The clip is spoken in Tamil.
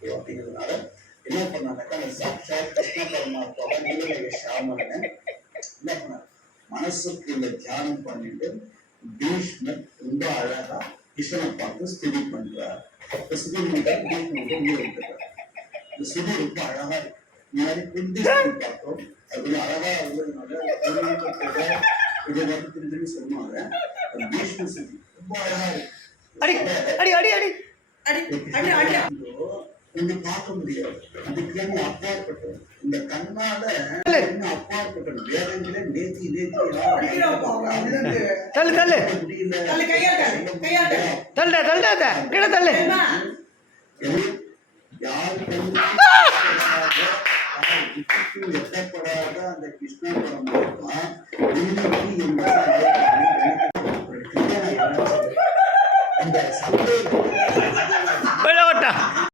இருக்கு அப்படிங்கிறதுனால என்ன பண்ணாங்கக்கா அந்த சாட்சாத் கிருஷ்ண பரமாத்மாவை நீலமேக சாமனை என்ன பண்ணாங்க மனசுக்குள்ள தியானம் பண்ணிட்டு பீஷ்மர் ரொம்ப அழகா கிருஷ்ணனை பார்த்து ஸ்துதி பண்றார். ஸ்துதி பீஷ்மர் உயிர் விட்டுறார். இந்த ஸ்துதி ரொம்ப அழகா இருக்கு. முன்னாடி குந்தி பார்த்தோம், அது அழகா இருந்ததுனால இதை வந்து திரும்பி சொன்னாங்க. பீஷ்ம ஸ்துதி ரொம்ப அழகா இருக்கு. இங்க பார்க்க முடியாது. அதுக்கு அப்பாற்பட்டது இந்த கண்ணால அப்பாற்பட்டது வேதங்களே நேத்தி எட்டப்படாத அந்த கிருஷ்ண பரமாத்மா அந்த சந்தை